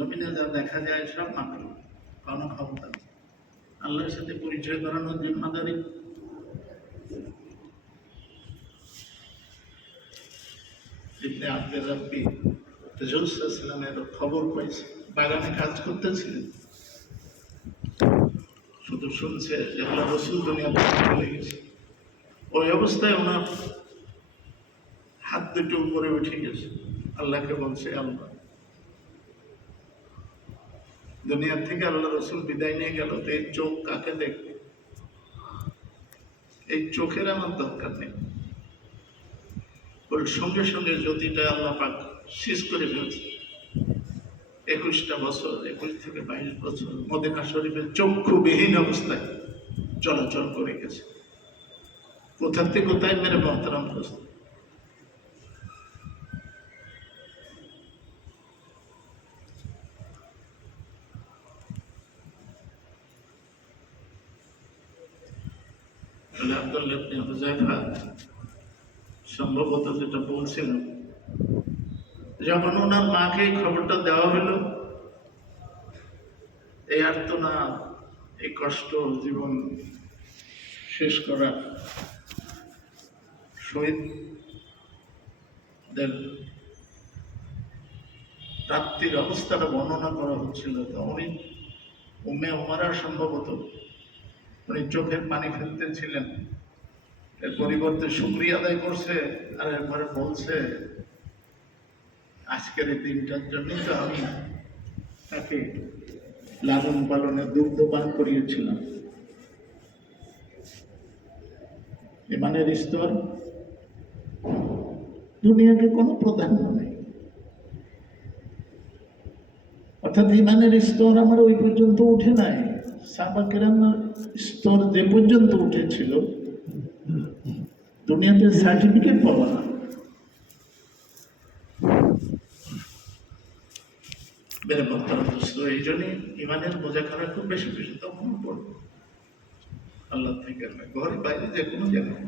জমিনে যা দেখা যায় সব মাত্র কোনো ক্ষমতা নেই। আল্লাহর সাথে পরিচয় করানোর জিম্মাদারি ইবনে আব্দুর খবর পাইছে। বাগানে কাজ করতেছিলেন। শুধু শুনছে যে আল্লাহ রসুল দুনিয়া চলে গেছে। ওই অবস্থায় ওনার হাত দুটো উপরে উঠে গেছে। আল্লাহকে বলছে, আল্লাহ দুনিয়া থেকে আল্লাহ রসুল বিদায় নিয়ে গেল, তো এই চোখ কাকে দেখবে? এই চোখের আমার দরকার নেই। ওর সঙ্গে সঙ্গে জ্যোতিটা আল্লাহ পাক শেষ করে ফেলছে। একুশটা বছর, একুশ থেকে বাইশ বছর মদিনা শরীফের চক্ষুবিহীন অবস্থায় চলাচল করে গেছে। কোথা থেকে কোথায় মেরে মহতারাম করছে? তাহলে আব্দুল্লাহ ইবনে হুযায়ফা সম্ভবত যেটা বলছিলাম যখন ওনার মাকে খবরটা দেওয়া হলো। এই আর্তনা এই কষ্ট জীবন শেষ করা শহীদদের রাত্রির অবস্থাটা বর্ণনা করা হচ্ছিল। তো উনি উমে উমারা সম্ভবত উনি চোখের পানি ফেলতে ছিলেন এর পরিবর্তে শুক্রিয়া আদায় করছে, আর একবারে বলছে, আজকের এই দিনটার জন্যই তো আমি তাকে লালন পালনে দুগ্ধ পান করিয়েছিলাম। ইমানের স্তর দুনিয়াকে কোনো প্রাধান্য নেই। অর্থাৎ ইমানের স্তর আমার ওই পর্যন্ত উঠে নাই। স্তর যে পর্যন্ত উঠেছিল, দুনিয়াতে সার্টিফিকেট পাওয়া না। মেরে বক্তব্য এই জন্যই ইমানের বোঝা খারাপ খুব বেশি বেশি, তখন পড়ব আল্লাহ থেকে ঘরে বাইরে যে কোনো জায়গায়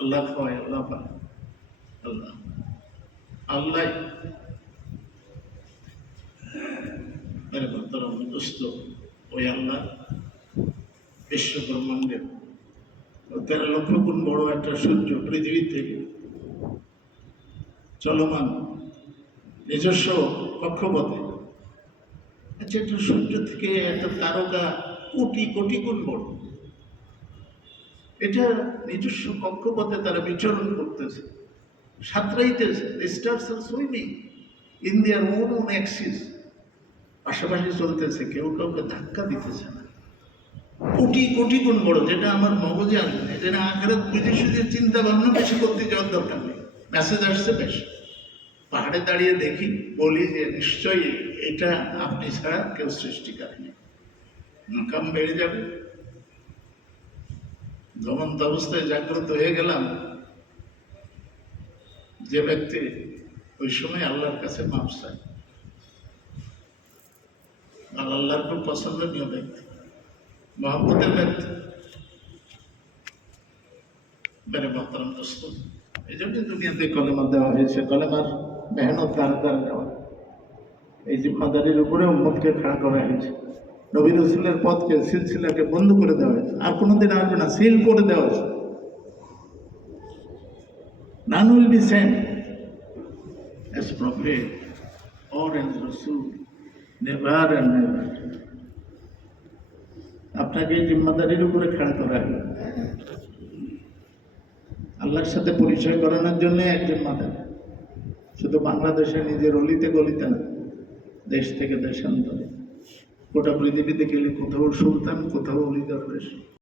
আল্লাহ খাওয়ায় আল্লাহ পায় আল্লাহ। আল্লাহ মেরে বক্তব্য দোস্ত ওই আল্লাহ বিশ্ব ব্রহ্মাণ্ডের তেরো লক্ষ গুণ বড় একটা সূর্য পৃথিবী থেকে চলমান নিজস্ব কক্ষপথে। আচ্ছা একটা সূর্য থেকে একটা তারকা কোটি কোটি গুণ বড়। এটা নিজস্ব কক্ষপথে তারা বিচরণ করতেছে, সাঁতরাইতেছে স্টার্স আর ওন ওন অ্যাক্সিস পাশাপাশি চলতেছে, কেউ কাউকে ধাক্কা দিতেছে না। কোটি কোটি গুণ বড়, যেটা আমার মগজে আসবে না। যেটা আখেরাত বুঝে সুঝে চিন্তা ভাবনা বেশি করতে যাওয়ার দরকার নেই। মেসেজ আসছে বেশ। পাহাড়ে দাঁড়িয়ে দেখি, বলি যে, নিশ্চয়ই এটা আপনি ছাড়া কেউ সৃষ্টি করেনি মাকাম বেড়ে যাবে। ঘুমন্ত অবস্থায় জাগ্রত হয়ে গেলাম। যে ব্যক্তি ওই সময় আল্লাহর কাছে মাপ চায়। আর আল্লাহর খুব পছন্দনীয় ব্যক্তি। মহব্বতের ব্যক্তি। মেরে মহতারাম দোস্ত। এই জন্য দুনিয়াতে কলেমা দেওয়া হয়েছে। কলেমার মেহনত দ্বারা দ্বারা দেওয়া এই জিম্মাদারির উপরে উম্মতকে খাড়া করা হয়েছে। নবী রসুলের পথকে, সিলসিলাকে বন্ধ করে দেওয়া হয়েছে। আর কোনোদিন আসবে না, সিল করে দেওয়া হয়েছে। None will be sent as prophet or as Rasul. Never and never. আপনাকে জিম্মাদারির উপরে খাড়া করা আল্লাহর সাথে পরিচয় করানোর জন্য একজন মাথা শুধু বাংলাদেশে নিজের অলিতে গলিতে না, দেশ থেকে দেশান্তরে। গোটা পৃথিবীতে গেলে কোথাও সুলতান, কোথাও অলি দরবেশ।